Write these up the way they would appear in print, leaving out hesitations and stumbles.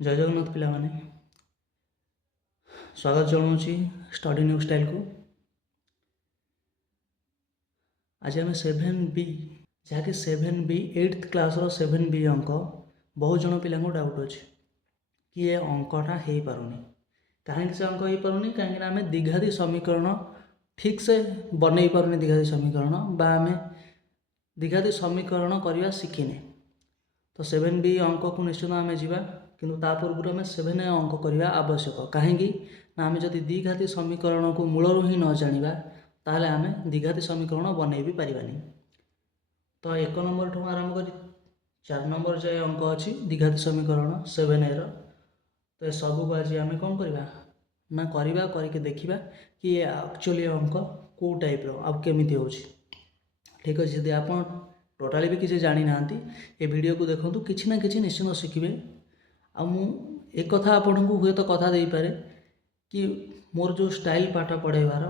जय जगन्नाथ पिला माने स्वागत जनाऊँगी स्टडी न्यू स्टाइल को। आज आम 7B जहाँकि 7B 8th क्लास 7B अंक बहुत जन पिला डाउट अच्छे कि ये अंकटा हो पारुनी कहीं से अंक हो पारुनी कहीं आम द्विघाती समीकरण ठीक से बनई पारुनी द्विघाती समीकरण बा आम द्विघाती समीकरण करवा शिखिने। तो 7B अंक को निश्चित आम जावा किंतु ता पूर्व आम 7A अंक करवा आवश्यक कहीं ना आम जदि द्विघाती समीकरण को मूलरू ही न जाना ताहले आम द्विघाती समीकरण बनई भी पारिबानी। तो 1 नंबर ठू आरंभ कर 4 नंबर जाए अंक अच्छी द्विघाती समीकरण 7A तो ये सब को आज आम कौन करवा ना करवा करके देखा कि ये एक्चुअली अंक कौ टाइप अब केमी हो। ठीक अच्छे जदि आप टोटाली भी किसी जानी ना ये वीडियो को देखो किसी ना कि निश्चित शिखे। आ मु एक कथा आपन को हुए तो कथा दे पारे कि मोर जो स्टाइल पाठ पढ़ेबार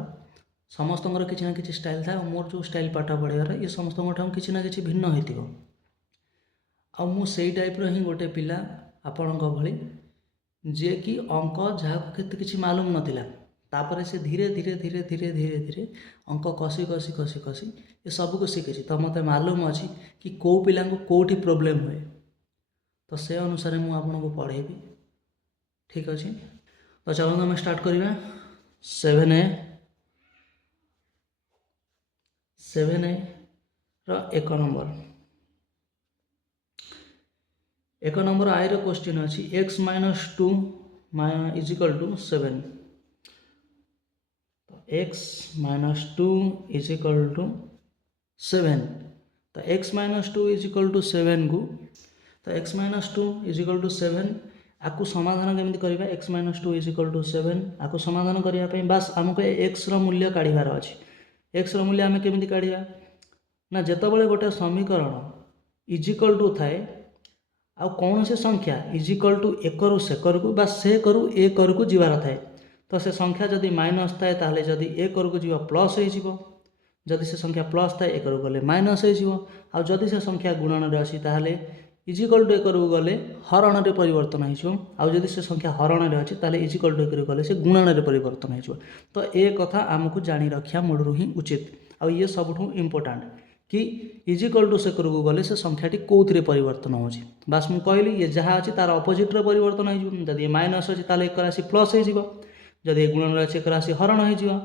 समस्त किसी ना कि स्टाइल था मोर जो स्टाइल पाठ पढ़ेबार ये समस्त किसी ना कि भिन्न हो से टाइप ही गोटे पिला आपण भली जे कि अंक जहाँ को किसी मालूम नाला तापर से धीरे धीरे धीरे धीरे धीरे धीरे अंक कसी कसी कसी कसी ये सब को शिखी। तो मत मालूम अच्छी कि कौ पिला कौटी प्रोब्लेम हुए तो से अनुसार मुझे आपको पढ़ेबी। ठीक अच्छे तो चलो आम स्टार्ट करवा 7A एक नंबर आई क्वेश्चन अच्छी x - 2 = 7 तो x - 2 = 7 तो x - 2 = 7 को तो x - 2 = 7 आपको समाधान केमती करवा x - 2 = 7 आपको समाधान करने बास आमको x मूल्य काढ़ार अच्छे। x मूल्य आम केमती काढ़ा ना जितेबाला गोटे समीकरण इजिकल टू थाए आ कौन से संख्या इजिकल टू 1 रु सेकर को से करू ए कर को जीवार थाए तो से संख्या जदि माइनस थाए ताहले जदि ए कर को जीवा प्लस हो जदि से संख्या प्लस थाए एक गले माइनस हो जदि से संख्या गुणन अच्छी ताहले इजिकल टू 1 को गले हरण में परिवर्तन होदी से संख्या हरण में अच्छी ताहले इजिकल टू 1 को गले से गुणन में परिवर्तन हो। तो ये कथा आमको जानी रखा मूलरू ही उचित आ ये सबुठ इम्पोर्टाट कि इजिकल टू सेकर को गले से संख्याटी कौन परिवर्तन हो बास मुझे कहली ये जहाँ अच्छी तार अपोजिट्रे परिवर्तन हो जदि माइनस अच्छी ताल एक राशि प्लस होदी गुणन अच्छी एक राशि हरण हो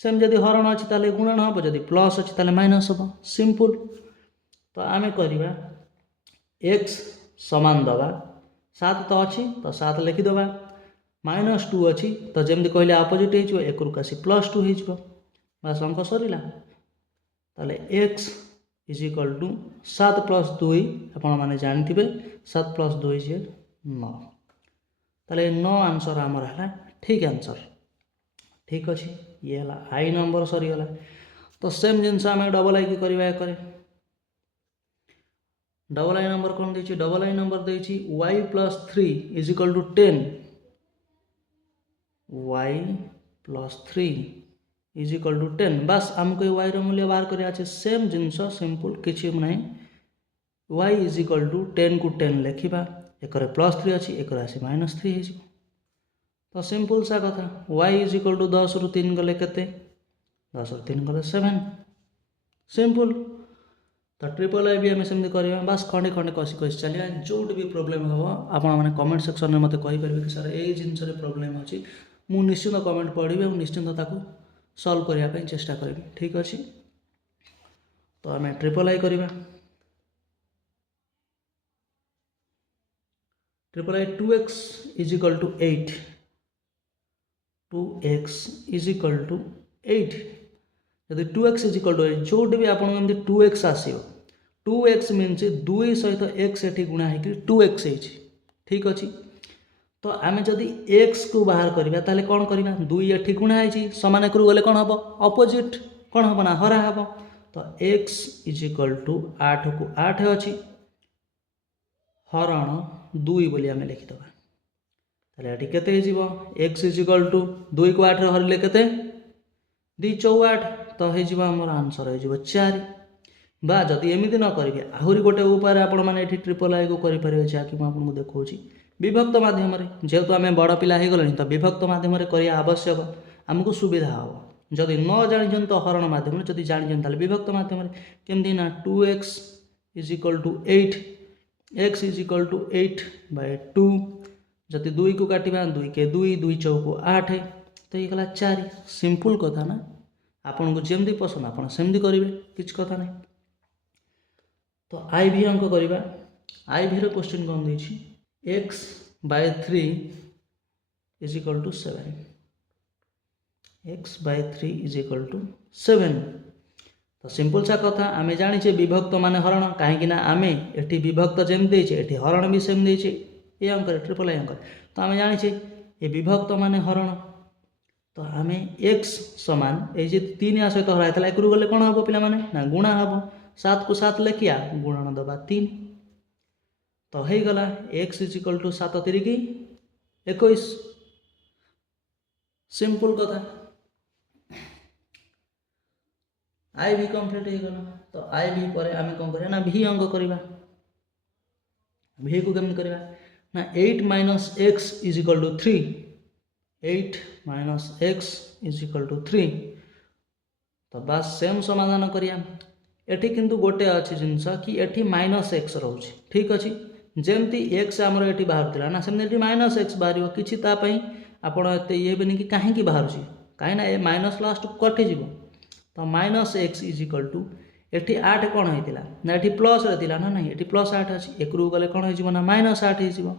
सेम जदि हरण अच्छी ताल गुणन हम जदि प्लस अच्छी ताल माइनस हम सिंपल। तो आम करवा x समान दबा 7 तो अच्छी तो 7 लिखिदबा -2 अच्छी तो जमी कहले अपोजिट हो 1 रु आसी +2 हो बास अंक सरला ताले x = 7 + 2 आपण मैंने जानते 7 + 2 = 9 ताले 9 आंसर आमर है ठीक आंसर। ठीक अच्छे ये है आई नंबर सरीगला। तो सेम जिनस आम डबल आई की करवा करे डबल आई नंबर कौन देखिए डबल आई नंबर देखिए y + 3 = 10 y + 3 = 10 बस आमको y मूल्य बाहर कर सेम जिनस सिंपल किसी ना y = 10 को 10 लिखा एक +3 अच्छी एक राशि -3 हो। तो सिंपल सा कथा y = 10 रु 3 गले केते 10 रु 3 गले 7 सिंपल। तो ट्रिपल आई भी आम सेमती करवा बास खंडे खंडे कसी कसी चलिए जो भी प्रोब्लेम हम आपने कमेंट सेक्शन में मत कहींपर कि सर ये जिनस प्रोब्लेम अच्छी मु निश्चित कमेंट पढ़ी और निश्चित ताकू सल्व करने चेष्टा करी। ठीक अच्छे तो आम ट्रिपल आई करवा ट्रिपल आई 2x = 8 2x = 8 यदि 2x = 8 जो भी आपको 2x आसो 2x मीन्स 2 सहित x एटी गुणा है 2x है। ठीक अच्छे तो आम जदि x को बाहर करवा ताले कौन करवा 2 एटी गुणा है सामान एक गले कौन हम अपोजिट कौन हम ना हरा हम तो x = 8 को 8 अच्छी हरण 2 बोली आम लिखिदबा ताले एटी केते हो x = 2 को 8 हरिले केते 2 × 4 = 8 तो हो आमर आंसर हो 4 बा जदि एमती न करेंगे आहरी गोटे उपाय आपण मैंने ट्रिपल आई को करें जहाँकि मुझे देखा विभक्त माध्यम जेहेतु आम बड़ पिला हो गले तो विभक्त माध्यम करने आवश्यक आमको सुविधा हम जदि न जानी तो हरण माध्यम जब जानी विभक्त माध्यम केमती ना 2x is equal to 8 x is equal to 8/2 जदि 2 को काटा 2 के 2 2 चौको 8 तो ये गला 4 सिंपल कथा ना आपन को जमती पसंद आप सेमती करेंगे किसी कथा नहीं। तो आई भी अंक करवा आई भी क्वेश्चन कौन देछि x/3 is equal to 7 x/3 is equal to 7 तो सिंपल सा कथा आमे जानिछे विभक्त माने हरण कहीं आमे एठी विभक्त जेम देछे एठी हरण भी सेम देछे ए अंक ट्रिपल आई अंक तो आमे जानिछे ए विभक्त माने हरण तो आमे x समान ए जे 3 आ सहित हराइतला एकरु गले कोन हबो पिला माने ना गुणा हबो 7 को 7 लेखिया गुणन दबा 3 तो हे गला x इज इक्वल टू 7 3 की 21 सिंपल कथा आई भी कंप्लीट हो गला। तो आई भी पर आम कौन करिया ना भी अंक करवा भी को केमती करवा ना 8 - x is equal to 3 8 - x is equal to 3 तो बस सेम समाधान करिया एठी किंतु गोटे अच्छी जिनस कि एठी -x रोचे ठीक अच्छे जमती x आमर एठी बाहर ना सेमती -x बाहर किसी आपड़ एत ये बेनि कि कहीं बाहर कहीं ए माइनस लास्ट कटिज तो -x इज इक्वल टू एठी 8 कौन होता ना ये प्लस रहा ना नहीं ये +8 अच्छी एक गले कौन हो ना -8 हो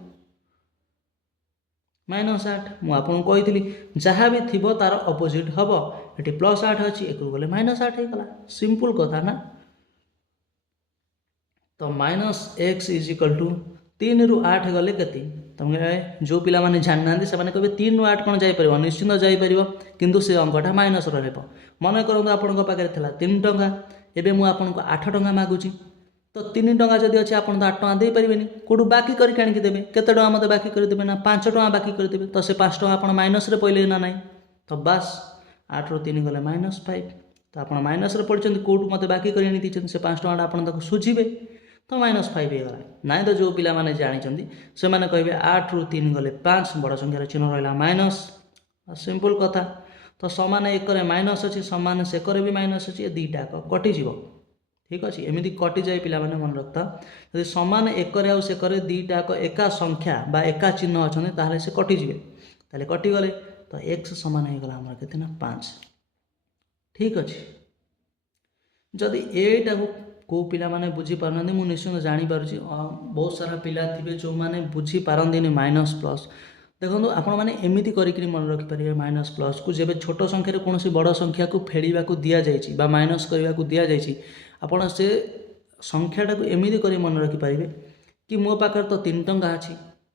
-8 मुझे कही जहाँ भी थी तार अपोजिट हम ये +8 अच्छी एक गले -8 होगा सिंपल कथा ना। तो -x इज इक्वल टू 3 रु 8 गले के तुम जो पिला माने जान ना से कहे 3 रु 8 कौन जापर निश्चिंत जापर किंतु से अंकटा माइनस रहा मन करूँ आपण पाखे 3 टंका एवं मुझे 8 टंका मागुची तो 3 टंका जदि अच्छे आप 8 टंका दे पारे कौटू बाकी करके आनिक देवे केते टंका मत बाकी करदेवे ना 5 टंका बाकी करदेवे तो से 5 टंका आप माइनस पड़े ना ना तो बस 8 रु 3 गले -5 तो आप माइनस पड़ते कौटू मत बाकी कर से 5 टंका आप सुझे तो -5 होगा ना तो जो पिला माने जानी से मैंने कहे 8 रु 3 गले 5 बड़ संख्यार चिन्ह रहा माइनस सिंपल कथा तो समान एक माइनस अच्छी सामान सेकर भी माइनस अच्छी ये दुईटा कटिज ठीक अच्छे एमती कटि जाए पिला माने मन रखता यदि सामान एक सेकर दुईटा एका संख्या बा एका चिन्ह अच्छा ताहले से कटिजे ताहले कटिगले तो x समान होगा आम के 5 ठीक अच्छे जदि एटा को पिला माने बुझी पारना मु निश्चित जानीपार बहुत सारा पिला थे जो मैंने बुझी पारती -+ देखो आपण मैंने एमती करके मन रखिपारे -+ को जब छोट संख्यार कौन बड़ संख्या को फेड़ा को दि जाए माइनस करने को दि जाए आपड़ से संख्याटा को एमती कर मन रखिपारे कि मो पाखे तो 3 टंका अच्छी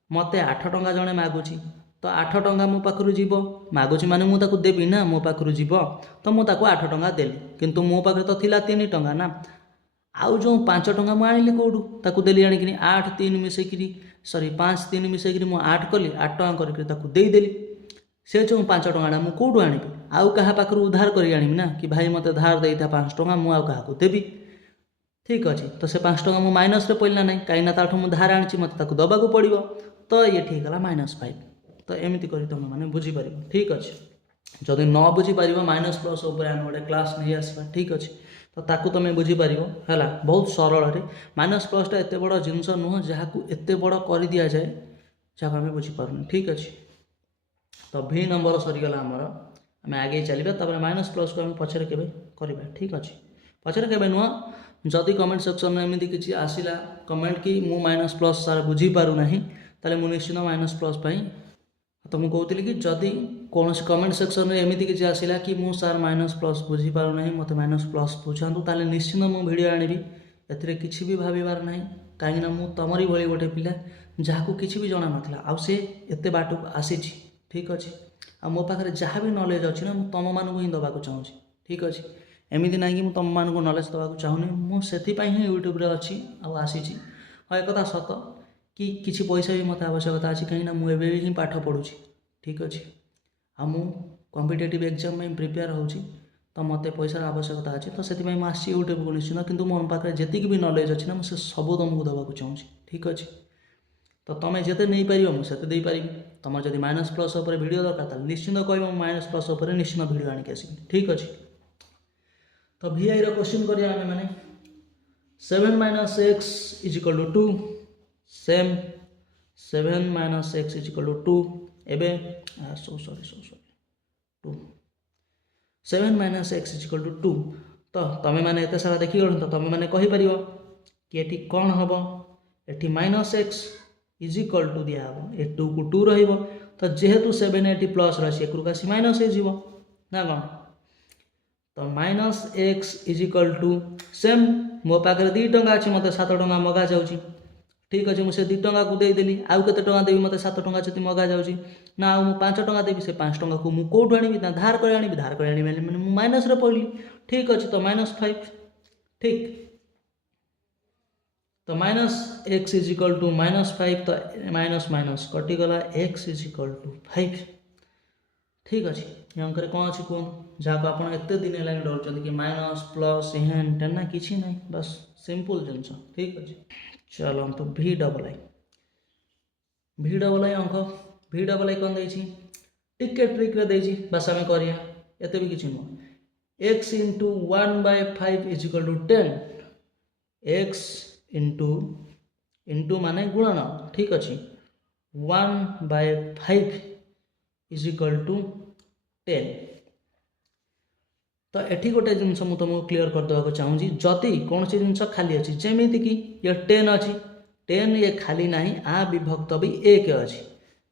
मत 8 टंका जड़े मागुची तो 8 टंका मो पाखु जीव मागुची माने मुझे देवी ना मो पाखु जीव तो मुझे 8 टंका देली किंतु मो पाखे तो थिला 3 टंका ना आउ जो 5 टंका मुझे आनी कौटू ताकू देली आनिक 8 3 मिसेकरी सॉरी 5 3 मिसेकरी मुझे 8 कली 8 टंका करके देदेली से जो 5 टंका मुझे कौटू आनी आउ क्या पाखर उधार कर आनी ना कि भाई मत धार दे था 5 टंका मुझे क्या देवी ठीक अच्छे तो से 5 टंका मुझे माइनस पड़ला ना कहीं ताठू मुझे धार आनी मत दबा को पड़ो तो ये ठीक है -5 तो एमती कर तुम मैंने बुझीपार ठीक अच्छे जदि न बुझीपार -+ आम गोटे क्लास नहीं आसवा ठीक अच्छे तो ताकू तुम बुझीपार है बहुत सरल -+टा एत बड़ जिनस नुह जहाँ को एत बड़ कर दि जाए जहाँ आम बुझीपार ठीक अच्छे तो V नंबर सरीगला आमर आम आगे चलवा -+ को आम पचर के करवा ठीक अच्छे पचर के नुह जदि कमेंट सेक्शन में एमती किसी आसला कमेंट कि मु -+ सार बुझीपारू ना ताले मु निश्चित -+ तो मुझे कहती कि जदि कौन कमेंट सेक्शन में एमती किसी आसला कि मु सार -+ बुझीपार ना मत -+ बुझातु ताले निश्चित मु भिडियो आनी ए किसी भी भावार ना कहीं मु तमरी भली गोटे पिला जहाँ को किसी भी जना नाला आउ से एत बाट को आसी ठीक अच्छे आ मो पाखे जहाँ भी नॉलेज अच्छी ना मुझे तुम मानक ही दवाक चाहूँगी ठीक अच्छे एमती ना कि मुझे तुम मानक नॉलेज दवाक चाहूनी मुझे ही यूट्यूब आसी हाँ एक सत कि किसी पैसा भी मत आवश्यकता अच्छी कहीं मुझे ही पाठ पढ़ुची ठीक अच्छे आ मु कॉम्पिटिटिव एग्जाम में प्रिपेयर होची तो मत पैसार आवश्यकता अच्छी तो से आसी यूट्यूब को निश्चित किंतु मो पाखे जी भी नॉलेज अच्छी ना मुझे सब तुमको दवाक चाहूँगी ठीक अच्छे तो तुम जिते नहीं पार मुझे दे पारि तुम जब माइनस प्लस उपर वीडियो दरकार निश्चिंत कह माइनस प्लस उपर निश्चिंत वीडियो आनिक आसि ठीक अच्छे। तो VI क्वेश्चन करिया आमे माने 7 minus x is equal to 2 same 7 minus x is equal to 2 एबे so sorry 2 7 minus x is equal to 2 तो तुम मैंने एत सारा देखी गल तो तुम मैंने कहि परिबो कि एठी कौन हम एठी minus x is equal to दिया हम ए 2 को 2 रहिबो तो जेहेतु 7 एटी प्लस रही एक रुकासी माइनस हो जीवो ना कौन तो minus x is equal to same मो पाखे 2 टंका अच्छे मत 7 टंका मगा जाऊँगी ठीक अच्छे मुझे 2 टंका को देदेली आउ के टंका देवी मत 7 टंका जब मगा जाऊँगी ना आउ 5 टंका देवी से 5 टंका को मुझे कौटू आनी धार कर आनी धार कर आनी मैंने माइनस पड़ी ठीक अच्छे तो -5 ठीक तो minus x is equal to -5 तो माइनस माइनस कटिगला एक्स इज इक्वल टू 5 ठीक अच्छे ये अंक कौन अच्छी कहूँ जहाँ को आप एत दिन है डर कि माइनस प्लस हेन टेन ना कि ना बस सिंपल जिनस ठीक अच्छे। चलो तो V डबल आई अंक V डबल आई कौन देती टिके ट्रिक्रे देती बस आम करिया एत भी किसी नुह x into 1/5 is equal to 10 x into माने गुणन ठीक अच्छे 1/5 इज इक्वल टू 10 तो एठी गोटे जिनस मुझे तुमको क्लीयर करदेवा चाहूँगी जदि कौन सी जिनस खाली अच्छी जमीती कि ये 10 अच्छी 10 ये खाली ना आ विभक्त भी 1 अच्छी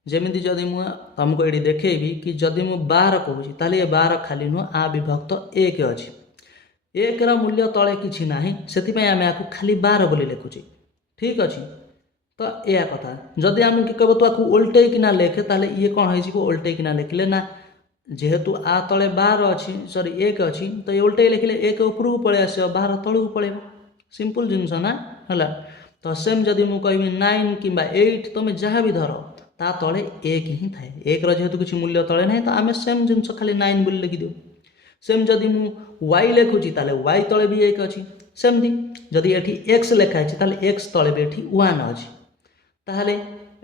जमीती जदि मुझे तुमको ये देखेबी कि जदि मुझे 12 कहूँ ताले ये 12 खाली नुह आ विभक्त 1 अच्छी 1 मूल्य तले कि ना से आम आपको खाली 12 बोली लिखुचे ठीक अच्छे। तो यह कथा जदि आम कि कब तो उल्टेकिना लेखे ताले ये कौन हो उल्टेकिना लिखले ना जेहेतु आ तले 12 अच्छी सॉरी 1 अच्छी तो ये उल्टे लिखले 1 ऊपर को पलि आस 12 तलू पड़े सिंपल जिनस ना है तो सेम जदि मुझे कहि 9 कि 8 तुम जहाँ भी धर ता तले 1 ही थाए 1 जेहेतु किसी मूल्य तले ना तो आम सेम जिनस खाली 9 बोली लिखिदेव सेम जदि मु y लिखुची ताले y तले भी 1 अच्छी सेमती जदि ये x लिखाई ताले x तले भी ये 1 अच्छी ताहले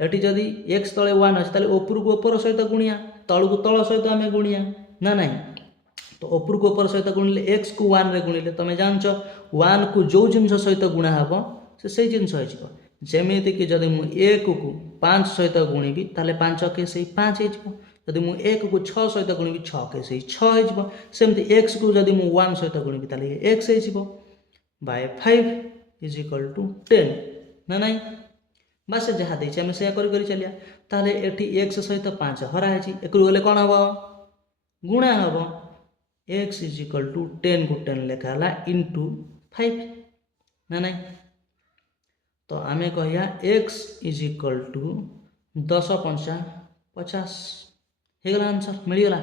एटी जदि x तले 1 अच्छे ताले ऊपर को ऊपर सहित गुणिया तल को तल सहित आम गुणिया ना नहीं तो ऊपर को ऊपर सहित गुणिले x को 1 रे गुणिले तुम जानच 1 को जो जिनस सहित गुणा हम से जिनस हो जमीती कि जदि मु 1 को 5 सहित गुणिबी ताले 5 के से 5 हो जदि मु 1 को 6 सहित गुणिबी 6 के से 6 हो सेमती x को जदि मु 1 सहित गुणिबी ताले x हो बाय 5 इज इक्वल टू 10 ना नहीं बस जहाँ देती आम से चलिया ताले एटी x सहित 5 हरा एक गले कौन हम गुणा हम x इज इक्वल टू 10 को 10 लिखाला इंटू 5 ना नहीं तो आम कहिया x इज इक्वल टू 10 5 50 होगला आंसर मिलगला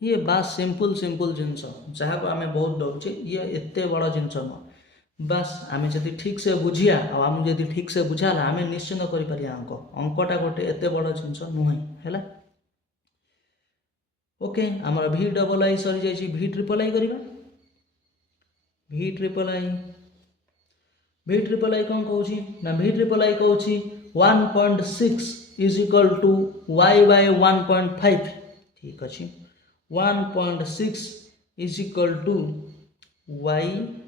ये बात सिंपल सिंपल जिनस जहाँ को आम बहुत डरुचे ये एत बड़ जिनस नुह बस आम जब ठीक से बुझिया आम जब ठीक से बुझाला आम निश्चिंत कर अंकटा गोटे एत बड़ जिनस नुह है ओके आमर V डबल आई सरी जाइए V ट्रिपल आई करवा V ट्रिपल आई कौन कहूँ ना V ट्रिपल आई कहूँ 1.6 is equal to y by 1.5 ठीक अच्छे 1.6 is equal to y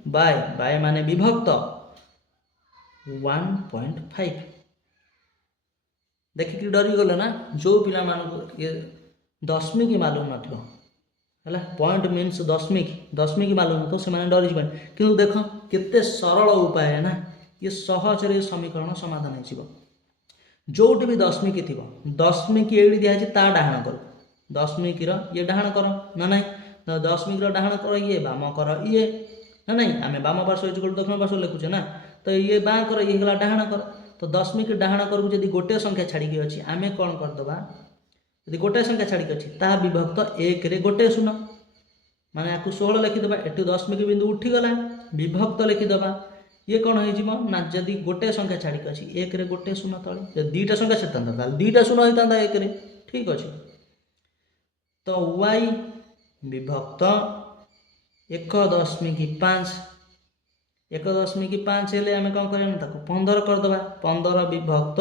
by माने विभक्त 1.5 देखिए डरी गल ना जो पिला मान ये दशमिक मालूम न पॉइंट मीन्स दशमिक मालूम न से डरी जाए कि देख केते सरल उपाय है ना ये सहजरे समीकरण समाधान हो जोटी भी दशमिक थी दशमिक ये दिखाई ता डाहाण कर दशमिक ये डाहाण कर ना ना तो दशमिक डाहाण कर ये बाम कर ये ना नहीं आम बाम पार्श्व दक्षिण पार्श्व लिखुचे ना तो ये बाँ कर ये गला डाहाण कर तो दशमिक डाहाण कर जब गोटे संख्या छाड़ी अच्छी आम कौन करदे यदि गोटे संख्या छाड़ी अच्छी ता विभक्त 1 रे गोटे शून्य माने आपको 16 लिखिदे एटी दशमिक बिंदु उठीगला विभक्त लिखिदे ये कौन हो जदि गोटे संख्या छाड़ी अच्छी 1 रे गोटे शून्य तले दुईटा संख्या छाड़ता 2टा शून्य होता 1 रे ठीक अच्छे तो y विभक्त 1.5 1.5 हेले आम कौन करवा 15 करदे 15 विभक्त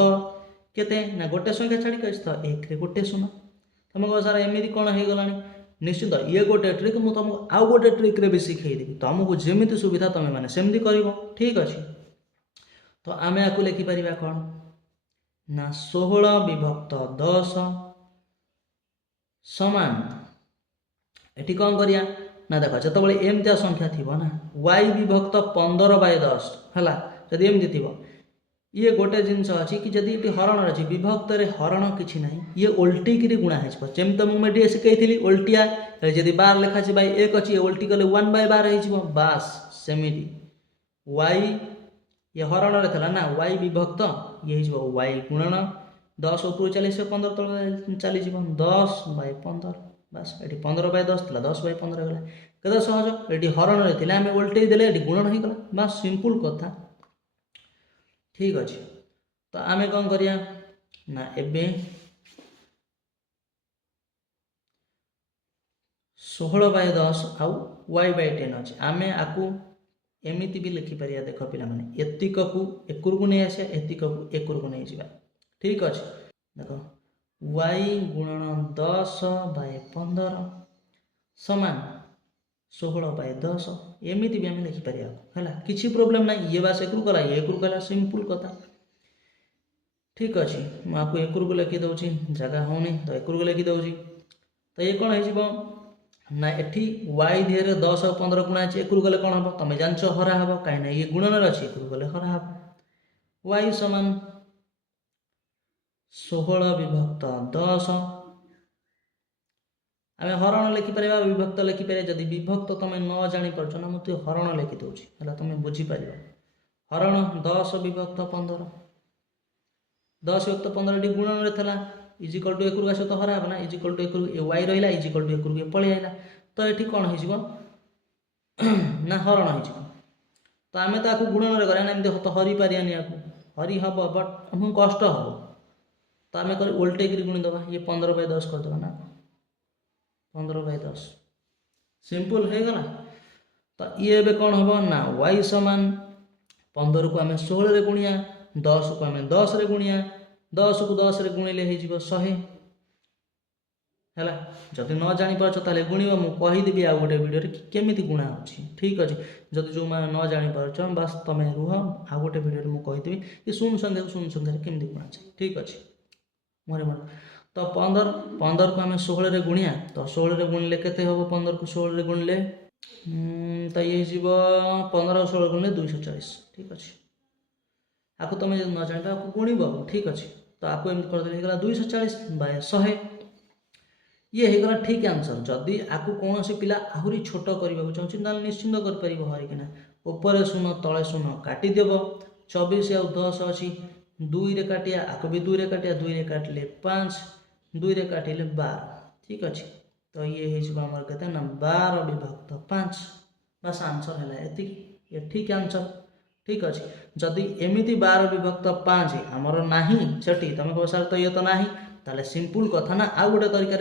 केते ना गोटे संख्या छाड़ी कही तो 1 रे गोटे शून्य तुम कह सार एमती कौन हो गला निश्चित ये गोटे ट्रिक मुझे तुमको आउ गोटे ट्रिक रे भी शिखेदेवी तुमको जमी सुविधा तुम मैंने सेमती कर ठीक अच्छे तो आम या लिखिपर कौन ना 16 विभक्त 10 समान एटी कौन करिया ना देख जो एमती संख्या थी ना y विभक्त 15/10 है जदि एमती थी ये गोटे जिनस अच्छी कि जदि ये हरण अच्छी विभक्त हरण किसी ना ये ओल्टिकी गुणा होमती तो मुझे शिखी ओल्टिया जदि 12 लिखा है 1 अच्छी ओल्टी कले 1/12 हो बास सेमती y ये हरण था ना y विभक्त ये y गुणन 10 ऊपर चली 15 तक चली 10/15 बास ये 15/10 थी 10/15 गला केते सहज ये हरण थे आम ओल्टे देले गुणन हो गला बास सिंपल कथा ठीक अच्छे तो आम कौन करिया ना एबे 16/10 आउ y/10 अच्छे आम आपको एमती भी लिखिपर देख पे एतिक को एकरकू नहीं आसा एतिक को एकरकू नहीं जा ठीक अच्छे देख y गुणन 10/15 समान 16/10 एमती भी आम लिखिपर है किसी प्रोब्लेम ना ये बास एकरू कला ये एकरू कला सिंपल कथा ठीक अच्छे मुझे एकरू लिखिदे जगह होनी तो एकरू लिखिदे तो ये कौन हो ना एठी y दिहरे 10 और 15 गुणा अच्छे एकरू गले कौन हम तुम जान हरा हम कहीं ये गुणन अच्छे एकरू गले हरा हम y समान 16 विभक्त 10 आम हरण लिखिपर विभक्त लिखिपर जदि विभक्त तुम न जापर ना मुझे हरण लिखिदे है तुम बुझीपर हरण 10 विभक्त 15 10 विभक्त 15 टी गुणन था इजिकल टू एकरू आस तो हरा ना इजिकल टू एकरू वाई रहा इजिकल टू एकरू पलि आला तो ये कौन हो ना हरण हो तो आम तो आपको गुणन करें तो हरी पारियानी आपको हरी हम बट हमको कष्ट हम तो आम कर ओल्टेक गुणीदे ये 15/10 करदे ना 15/10 सिंपल हो गला तो ये कौन हम ना y समान 15 को आम 16 रे गुणिया 10 को आम 10 रे गुणिया 10 को 10 रे गुणिले हो 100 है जदि न जापर ताले गुणव मुझेदेवी आ गोटे भिडियो केमी गुणा अच्छी ठीक अच्छे जदि जो मैंने न जापर बास तुम रुह आ गोटे भिडियो मुझेदेवी कि शून्य संख्या को शून्य संख्या केमी गुणा ठीक अच्छे मोरे मोर तो 15 को आम 16 रे गुणिया तो 16 रे गुणिले केते हम 15 को 16 रे गुणिले तो ये 15 16 गुणिले 240 ठीक अच्छे आपको तुम न जान आपको गुणव ठीक अच्छे तो आपको एम करदे 240/100 ये होगा ठीक आंसर जदि आपको कौन सी पिला आहरी छोट करने चाहिए निश्चिंत कर हरिकिना ऊपर शून्य तले शून्य काटिदेव 24 आउ 10 अच्छी 2 रे काटिया आपको भी 2 रे काटिया 2 रे काटिले 5 2 रे काटिले 12 ठीक अच्छे तो ये होमर के ना 12 विभक्त 5 बस आंसर है ये ठीक आंसर ठीक अच्छे जदि एमती 12 विभक्त 5 आमर ना से तुम कह सार तो ये तो ना ताले सिंपल कथा ना आउ गोटे तरीका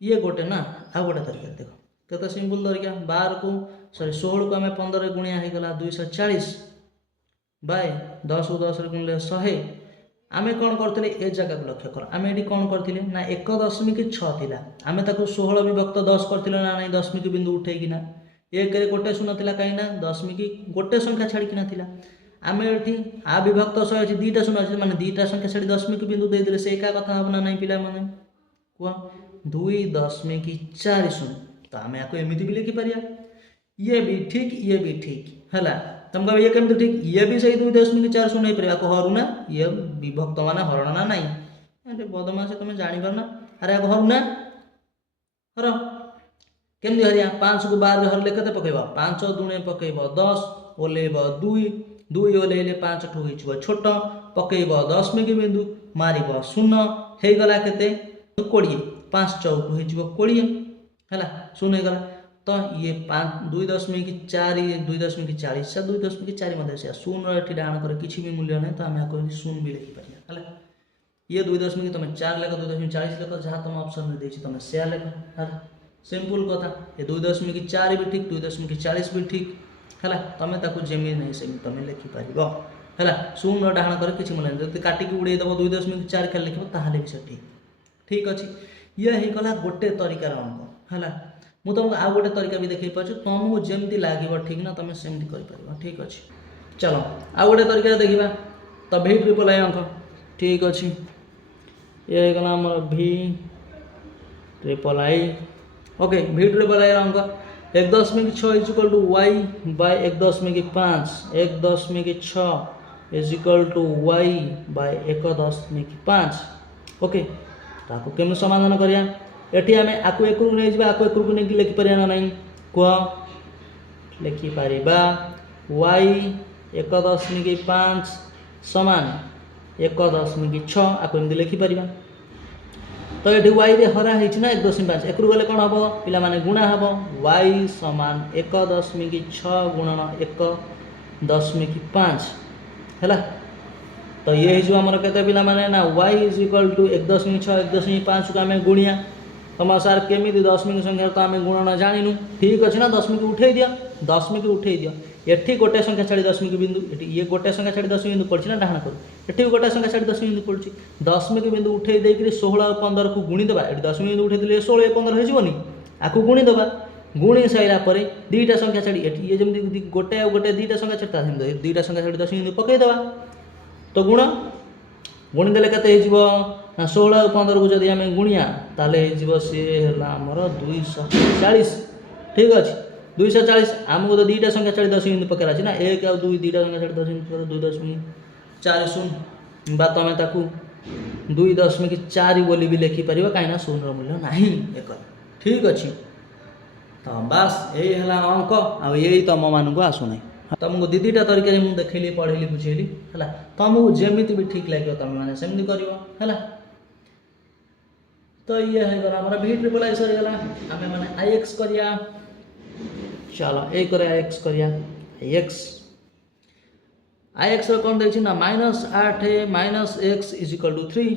ये गोटे ना आउ गोटे तरीका देख केते सिंपल तरीका 12 को सॉरी 16 को आम 15 गुणिया हो गला 240 बाय 10 को 10 गुणिले 100 आम कौन करते ए जगह को लक्ष्य कर आम ये कौन करते ना 1.6 थिला आम 16 विभक्त 10 करते ना नहीं दशमिक बिंदु उठेकिना 1 रे गोटे शून्य थिला कहीं ना दशमिक गोटे संख्या छाड़िकिना थिला आम ये आ विभक्त 100 अच्छे 2टा शून्य अच्छे मैंने 2टा संख्या छाड़ी दशमिक बिंदु देदेले से एका कथा हम ना नहीं पिला मैंने कह 2.40 तो आम या एमती भी लिखिपर ये भी ठीक है तुम कह ये कमी ठीक ये भी सही 2.40 नहीं पारे आपको हरू ना ये विभक्त मान हरण ना नहीं अरे बदमाश तुम जापर ना अरे आपको हरू ना हर केमती हरिया 5 को 12 हरले के पकेब 5 दुणे पकेब 10 ओल्लेब 2 ओल्ले 5 ठू हो छोट पकेब दशमिक बिंदु मारिब शून्य हो गला के 20 5 चौक हो 20 है शून्य होगा तो ये 2.4 2.40 से 2.4 मध्य से शून्य ये डाण कर किसी भी मूल्य नहीं तो आम या शून्य भी लिखिपर है ये 2.4 तुम 4 लेख 2.40 लेख जहाँ तुम ऑप्शन में देखी तुम से लेख है सिंपल कथा ये 2.4 भी ठीक 2.40 भी ठीक है तुम जमी नहीं सेमी तुम लिखिपर है शून्य डाण कर किसी मूल्य जब काटिक उड़े देव 2.4 खेल लिख ताहले भी से ठीक ठीक अच्छे ये होगा गोटे तरीकार अंक है मुझे तुमको आउ गोटे तरीका भी देखे पार्छ तुमको जमी लगे ठीक ना तुम सेमती कर ठीक अच्छे चलो आउ गोटे तरीका देखा तो भी ट्रिपल आई अंक ठीक अच्छे ये होगा आम भी ट्रिपल आई ओके भी ट्रिपल आई अंक 1.6 is equal to Y by 1.5 1.6 is equal to Y by 1.5 okay ताको केम समाधान करिया एठी आमे आकु एकरु नै जिबा आकु एकरु नै लिखि परिया ना नै को लिखि परिबा y 1.5 समान 1.6 आकु एमदी लिखि परिबा तो ये y रे हरा है ना 1.5 एकरु गले कौन हम पिला माने गुणा हम y समान 1.6 गुणन 1.5 है तो ये आमर के पिला माने ना y इज इक्वल टू 1.6 1.5 को आम गुणिया तुम सार केमी दशमिक संख्या तो आम गुणन जाणु ठीक अच्छे ना दशमिक उठे दिया दशमिक उठे दिया एठी गोटे संख्या छाड़ी दशमिक बिंदु ये गोटे संख्या छाड़ी दशमिक बिंदु पड़ी ना डाण कर एठी गोटे संख्या छाड़ी दशमिक बिंदु पड़ी दशमिक बिंदु उठे देकर 16 और 15 को गुणीदेवा ये दशमिक बिंदु उठे 16 15 होनी आपको गुणीदेवा गुणी सारापर दुईटा संख्या छाड़ी ये जमी गोटे आ गोटे दुईटा संख्या छाड़ी दुईटा संख्या छाड़ी दशमिक बिंदु पकईदेवा तो गुण गुणीदेले के 16 और 15 को जब आम गुणिया ताले सी आमर 240 ठीक अच्छे 240 आमको तो दुईटा संख्या छाड़ी दशमिक बिंदु पकेरा ना 1 और 2 दुईटा संख्या छाड़ी दशमिक 2.40 बा तुम ताकू 2.4 बोली भी लिखिपर कहीं शून्य मूल्य ना एक ठीक अच्छे तो बास यही है अंक आई तुम मानक आसुना तुमको दीटा तरीके मुझे देखली पढ़ेली बुझेली है तुमको जमी भी ठीक लगे तुम मैंने सेमती कर तो ये है भी ट्रिपल आई सरीगला आम मैंने आई एक्स करिया चलो ये कर आई एक्स करिया आई एक्स कौन देखी ना -8 minus x is equal to 3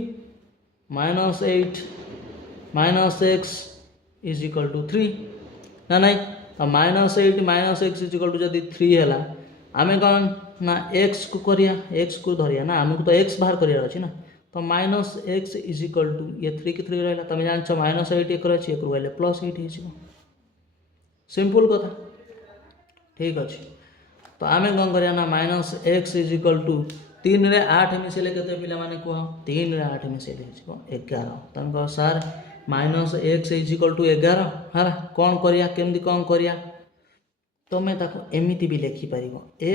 -8 minus x is equal to 3 ना नहीं -8 minus x is equal to जब 3 है आम कौन ना एक्स को करिया एक्स को धरिया ना आमको तो एक्स बाहर करार अच्छी ना तो minus x is equal to ये 3 की 3 रहा तुम जान -8 एक अच्छी एक गले +8 हो सिंपल कथा ठीक अच्छे तो आम कौन करिया ना -x इज इक्वल टू 3 रे 8 मिसेले के पिला माने कह 3 रे 8 मिसेले 11 तुम कह सार -x इज इक्वल टू 11 है कौन करिया केमती कौन करिया तुम ताको एमती भी लिखिपर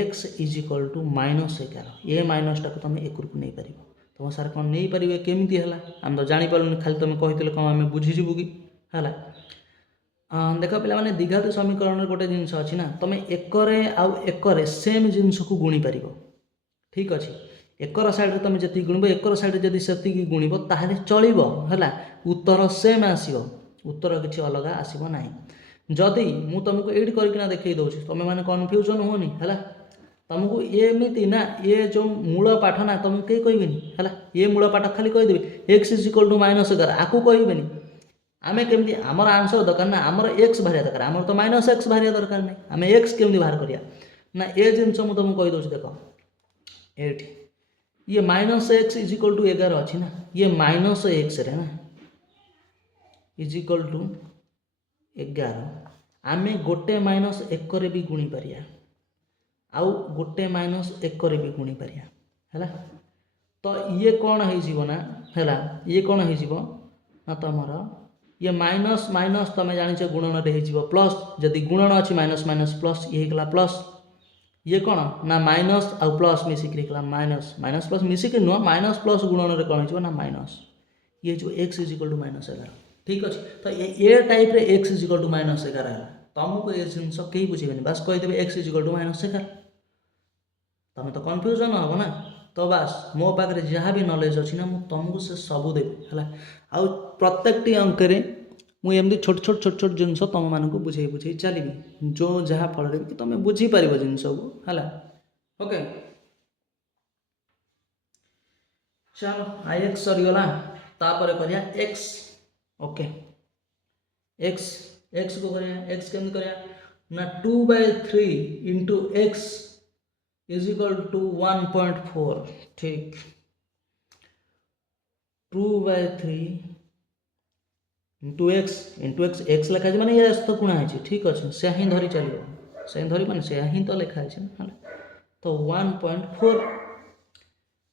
x इज इक्वल टू -11 ये माइनसटा को तुम एक नहीं पार तुम सार कौन नहीं पारे केमती है आम तो जापारूनी खाली तुम कहते कौन आम बुझीजु कि है देख पे मैंने द्विघात समीकरण गोटे जिनस अच्छी ना तुम एकरे आउ एकरे सेम जिनस को गुणी पार ठीक अच्छे एकर साइड तुम जी गुणब एकर साइड जब से गुणब ताहले चलो है उत्तर सेम आसो उत्तर किसी अलग आसब ना जदि मु तुमको ये करना देखी दूसरी तुम मैंने कन्फ्यूजन होनी है तुमको एमती ना ये जो मूल पाठ ना तुमको कहीं कहबेनि है ये मूल पाठ खाली कहीदेवी एक्स इज इक्वल टू -11 आपको कहबेनि आम केमती आमर आंसर दरकार ना आमर एक्स बाहर दरकार आमर तो -x बाहर दरकार नहीं आम एक्स केमती बाहर करिया ना ये जिनस मुझे तुमको कहीदे देख ये ये -x इज इक्वल टू 11 अच्छी ना ये -x रे ना इज इक्वल टू 11 आम गोटे -1 भी गुणी पारिया आउ गोटे -1 भी गुणी पारिया है तो ये कौन हो ना है ये कौन हो ना तुमर ये माइनस माइनस तुम जान गुणन हो प्लस जदि गुणन अच्छी माइनस माइनस प्लस ये होगा प्लस ये कौन ना माइनस आउ प्लस मिसिक माइनस माइनस प्लस मिसिक नुह माइनस प्लस गुणन कौन हो ना माइनस ये जो एक्स इज इक्वल टू -11 ठीक अच्छे तो ये टाइप रे एक्स इज इक्वल टू -11 है तुमको ये जिनस कहीं बुझेबे बास कहीदेवे एक्स इज इक्वल टू -11 तुम तो कन्फ्यूजन हम ना तो बास मो पाखे जहाँ भी नॉलेज अच्छी ना मुझे तुमको से सब देवी है आउ प्रत्येक अंक मुझे छोट छोट छोट छोट जिनस तुम मानक बुझे बुझे चली जो जहाँ फल कि तुम बुझीपार जिनस को है ओके चलो आई एक्स सरीगला तापर करिया एक्स ओके एक्स एक्स को करिया एक्स केमती करिया ना 2/3 into X is equal to 1.4 ठीक 2/3 इंटू एक्स एक्स लिखा है माने ये तो गुणा है ठीक अच्छे से ही धरी चलो से धरी माने से ही तो लिखा है तो 1.4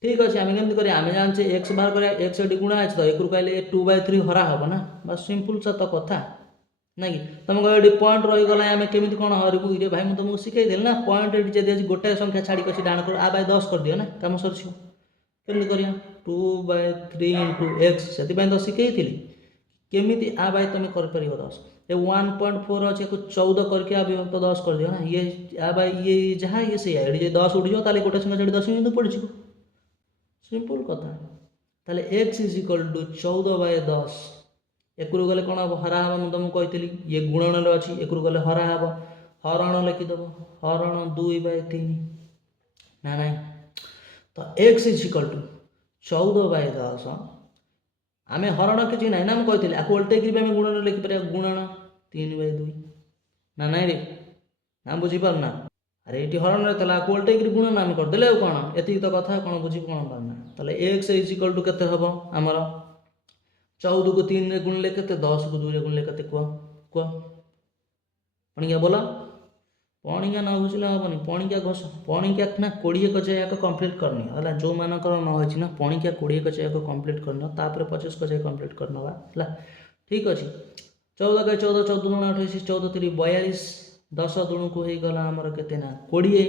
ठीक अच्छे आम केमती करें आम जानचे एक्स बाहर करें एक्स ये गुणा है तो एक कहले 2/3 हरा हम ना बस सिंपल सा तो कथा ना कि तुम कह पॉइंट रहीगला आम केमी कौन हरबू ये भाई मुझे तुमको शिखेदेली ना पॉइंट ये गोटे संख्या छाड़ी अच्छी डाण कर आ 10 कर दियो ना कम सर केमती करिया 2/3 इंटू एक्स से तो शिखेली केमी आ भाई तुम कर 10 ये 1.4 अच्छे 14 करके आ विभक्त 10 कर दियो ना ये आ भाई ये जहाँ ये से 10 उड़ जाओ गोटे संख्या छाड़ी 10 मिनट पड़ जाओ सिंपल कथा ताले x इज इक्वल टू 14/10 एक गले कौन हम हरा हम मुझे तुमको कही ये गुणन अच्छी एक गले हरा हम हरण लिखिदेव हरण 2/3 ना ना तो x इज इक्वल टू 14/10 आम हरण किसी ना ना मुझे कही आपको उल्टे आम गुणन लिखिपर गुणन 3/2 ना ना रे ना बुझीपार ना अरे ये हरण रहा उल्टे गुणन आम करदे कौन ये तो कथा कौन बुझी कौन पारना ताले एक्स इज इक्वल टू केते हम आमर 14 को 3 रे गुणले केते 10 को 2 रे गुणले केते कह कह पणिया बोला पणिया न बुझे हेनी पणिया घस पणिया ना 20 कजाक कम्प्लीट करनी है जो मानकर न हो पणिया 20 कजाक कम्प्लीट करन तापर 25 कजाक कम्प्लीट करनवा है ठीक अच्छे 14 के 14 14 28 14 3 42 10 दुणु को हो गला आमर केते ना 20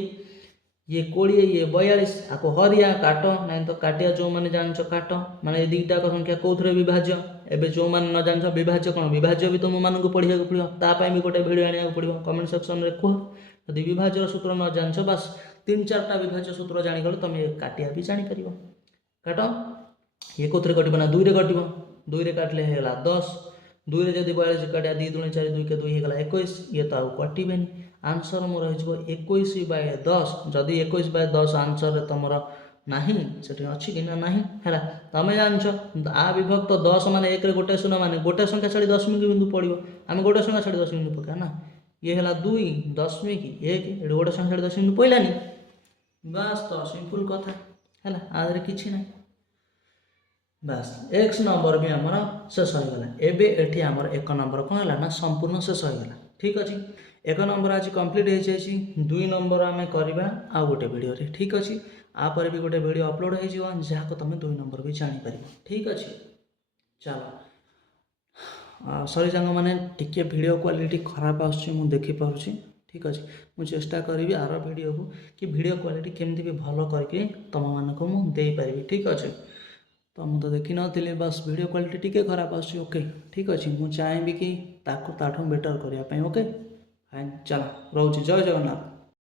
ये 20 ये 42 आपको हरिया काट ना तो काटिया जो मैंने जान काट माने दुईटा संख्या कौन विभाज्य एवं जो मैंने न जान विभाज्य कौन विभाज्य भी तुम मानक पढ़ा पड़ो तापाई भी गोटे भिडियो आने पड़ो कमेंट सेक्शन में कह यदि विभाज्य सूत्र न जान बस 3-4टा विभाज्य सूत्र जानीगले तुम काटिया भी जापर काट ये कौन कट ना 2 रे कट 2 रे काटले 10 2 रे जब 42 काटिया 2 दूनी 4 2 के 2 होगा 21 ये तो कटे आंसर मोर हो 21/10 जदि 21/10 आंसर तुम ना से अच्छी कि ना है तुम जान आ विभक्त 10 मान एक गोटे शून्य मान गोटे संख्या छाड़ी 10 बिंदु पड़ो आम गोटे संख्या छाड़ी 10 बिंदु पका ना ये है 2 दशमिक 1 ये गोटे संख्या छाड़ी 10 बिंदु पड़ानी बस तो सिंपल कथा है आदि किसी ना बस एक्स नंबर भी आमर शेष होगा एवं ये आमर 1 नंबर कौन है ना संपूर्ण शेष होगा ठीक अच्छे 1 नंबर आज कंप्लीट हो जाए 2 नंबर आम करवा आ गोटे वीडियो रे ठीक अच्छे आपर भी गोटे वीडियो अपलोड हो जहाँ तुम 2 नंबर भी जापर ठीक अच्छे चलो सॉरी सांग मैंने टिके वीडियो क्वालिटी खराब आसूँ देखिपुँ ठीक अच्छे मुझे चेष्टा करी आर वीडियो को कि वीडियो क्वालिटी केमती भी भल करके तुम मानक मुझे पारि ठीक अच्छे तो मुझे देखी नी बस वीडियो क्वालिटी टिके खराब आसूँ ओके ठीक अच्छे मुझे चाहिए कि ताठू बेटर करने ओके फाइन चलो रोचे जय जगन्नाथ।